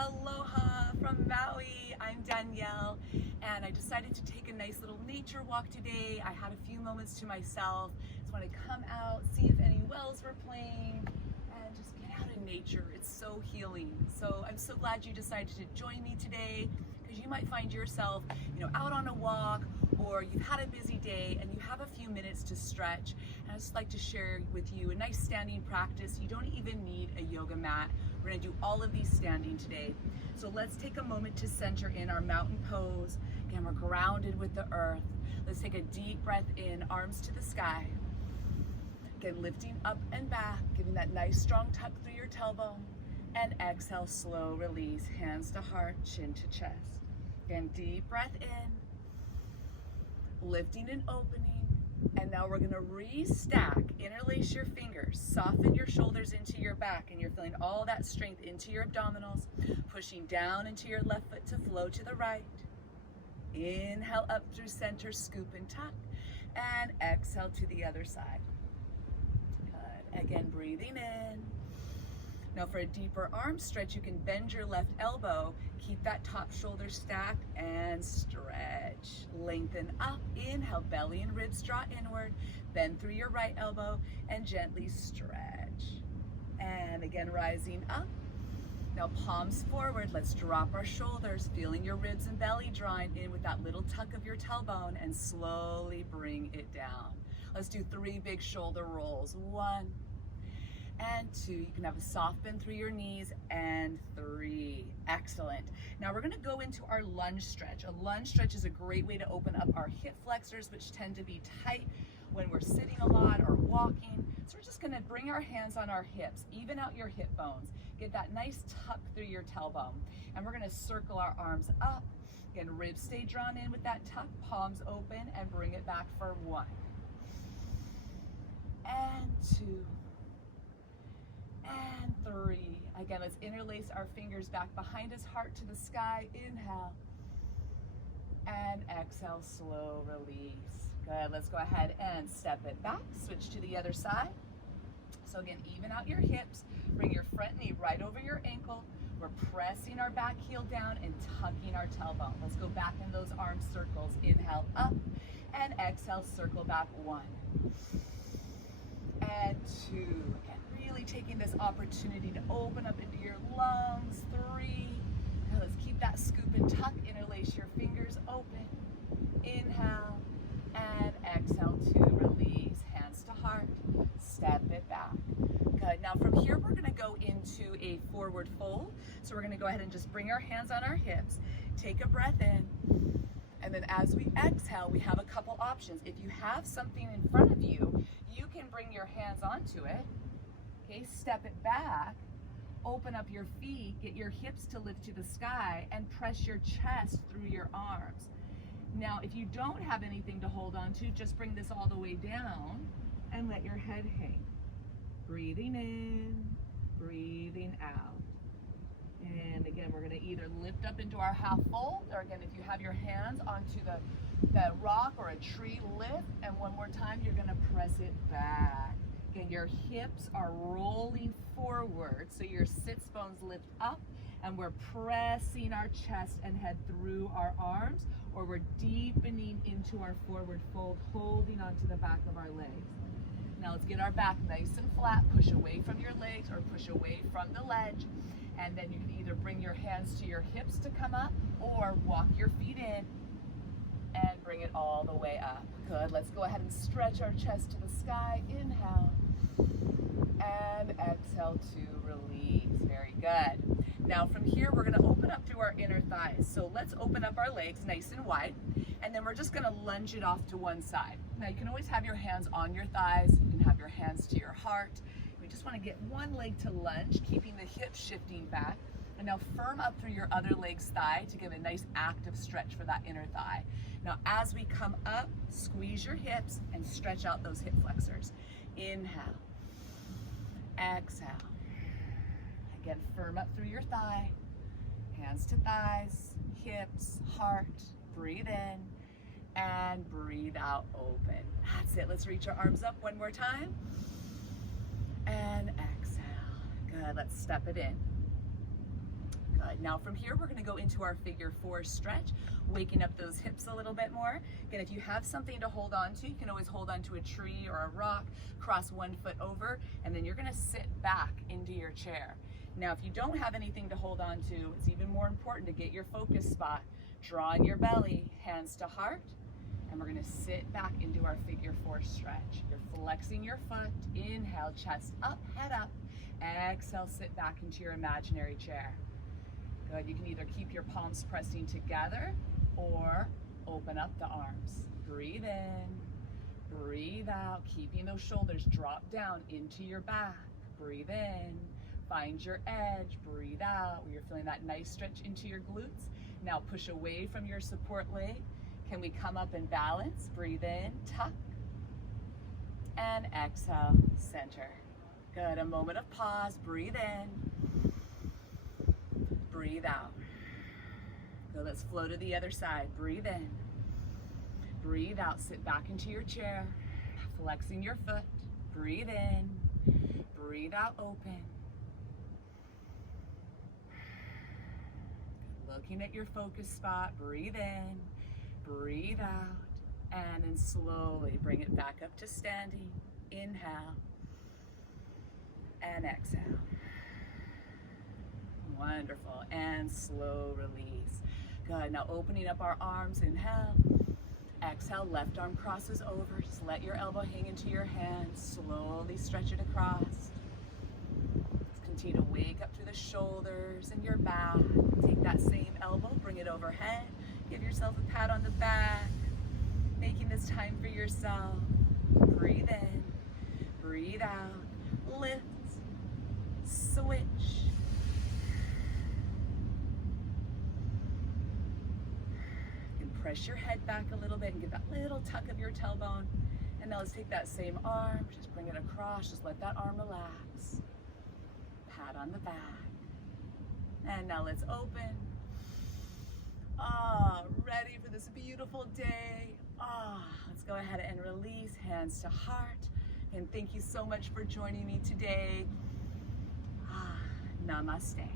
Aloha from Maui. I'm Danielle, and I decided to take a nice little nature walk today. I had a few moments to myself. Just want to come out, see if any whales were playing, and just get out in nature. It's so healing. So I'm so glad you decided to join me today, because you might find yourself, out on a walk, or you've had a busy day and you have a few minutes to stretch. And I'd just like to share with you a nice standing practice. You don't even need a yoga mat. We're gonna do all of these standing today. So let's take a moment to center in our mountain pose. Again, we're grounded with the earth. Let's take a deep breath in, arms to the sky. Again, lifting up and back, giving that nice strong tuck through your tailbone. And exhale, slow release, hands to heart, chin to chest. Again, deep breath in, lifting and opening. And now we're gonna restack, interlace your fingers, soften your shoulders into your back, and you're feeling all that strength into your abdominals, pushing down into your left foot to flow to the right. Inhale up through center, scoop and tuck, and exhale to the other side. Good. Again, breathing in. Now for a deeper arm stretch, you can bend your left elbow, keep that top shoulder stacked, and stretch. Lengthen up, inhale, belly and ribs draw inward, bend through your right elbow, and gently stretch. And again, rising up. Now palms forward, let's drop our shoulders, feeling your ribs and belly drawing in with that little tuck of your tailbone, and slowly bring it down. Let's do 3 big shoulder rolls. 1 and 2. You can have a soft bend through your knees, and 3. Excellent. Now we're gonna go into our lunge stretch. A lunge stretch is a great way to open up our hip flexors, which tend to be tight when we're sitting a lot or walking. So we're just gonna bring our hands on our hips, even out your hip bones. Get that nice tuck through your tailbone. And we're gonna circle our arms up. Again, ribs stay drawn in with that tuck, palms open, and bring it back for 1 and 2 and 3. Again, let's interlace our fingers back behind us, heart to the sky. Inhale and exhale, slow release. Good. Let's go ahead and step it back. Switch to the other side. So again, even out your hips. Bring your front knee right over your ankle. We're pressing our back heel down and tucking our tailbone. Let's go back in those arm circles. Inhale up and exhale, circle back. 1 and 2. Again, really taking this opportunity to open up into your lungs. 3. Now let's keep that scoop and tuck. Interlace your fingers, open. Inhale and exhale to release. Hands to heart. Step it back. Good. Now from here, we're gonna go into a forward fold. So we're gonna go ahead and just bring our hands on our hips. Take a breath in. And then as we exhale, we have a couple options. If you have something in front of you, you can bring your hands onto it. Okay, step it back, open up your feet, get your hips to lift to the sky, and press your chest through your arms. Now, if you don't have anything to hold on to, just bring this all the way down and let your head hang. Breathing in, breathing out. And again, we're gonna either lift up into our half fold, or again, if you have your hands onto the rock or a tree, lift, and one more time, you're gonna press it back. Again, your hips are rolling forward, so your sits bones lift up, and we're pressing our chest and head through our arms, or we're deepening into our forward fold, holding onto the back of our legs. Now let's get our back nice and flat, push away from your legs or push away from the ledge. And then you can either bring your hands to your hips to come up, or walk your feet in and bring it all the way up. Good. Let's go ahead and stretch our chest to the sky. Inhale and exhale to release. Very good. Now from here, we're going to open up through our inner thighs. So let's open up our legs nice and wide, and then we're just going to lunge it off to one side. Now you can always have your hands on your thighs. You can have your hands to your heart. We just want to get one leg to lunge, keeping the hips shifting back. And now firm up through your other leg's thigh to give a nice active stretch for that inner thigh. Now as we come up, squeeze your hips and stretch out those hip flexors. Inhale, exhale. Again, firm up through your thigh, hands to thighs, hips, heart. Breathe in and breathe out, open. That's it. Let's reach our arms up one more time. And exhale. Good. Let's step it in. Good. Now from here, we're going to go into our figure 4 stretch, waking up those hips a little bit more. Again, if you have something to hold on to, you can always hold on to a tree or a rock, cross one foot over, and then you're going to sit back into your chair. Now, if you don't have anything to hold on to, it's even more important to get your focus spot. Draw in your belly, hands to heart, and we're going to sit back into our figure 4 stretch. You're flexing your foot. Inhale, chest up, head up. Exhale, sit back into your imaginary chair. Good. You can either keep your palms pressing together or open up the arms. Breathe in, breathe out, keeping those shoulders drop down into your back. Breathe in, find your edge, breathe out. You're feeling that nice stretch into your glutes. Now push away from your support leg. Can we come up and balance? Breathe in, tuck, and exhale, center. Good. A moment of pause. Breathe in, breathe out. Good. Let's flow to the other side. Breathe in, breathe out. Sit back into your chair, flexing your foot. Breathe in, breathe out, open. Looking at your focus spot. Breathe in, breathe out, and then slowly bring it back up to standing. Inhale and exhale. Wonderful. And slow release. Good. Now opening up our arms. Inhale. Exhale. Left arm crosses over. Just let your elbow hang into your hand. Slowly stretch it across. Let's continue to wake up through the shoulders and your back. Take that same elbow. Bring it overhead. Give yourself a pat on the back. Making this time for yourself. Breathe in. Breathe out. Lift. Switch. And press your head back a little bit and give that little tuck of your tailbone. And now let's take that same arm, just bring it across, just let that arm relax. Pat on the back. And now let's open. Ready for this beautiful day. Let's go ahead and release, hands to heart. And thank you so much for joining me today. Namaste.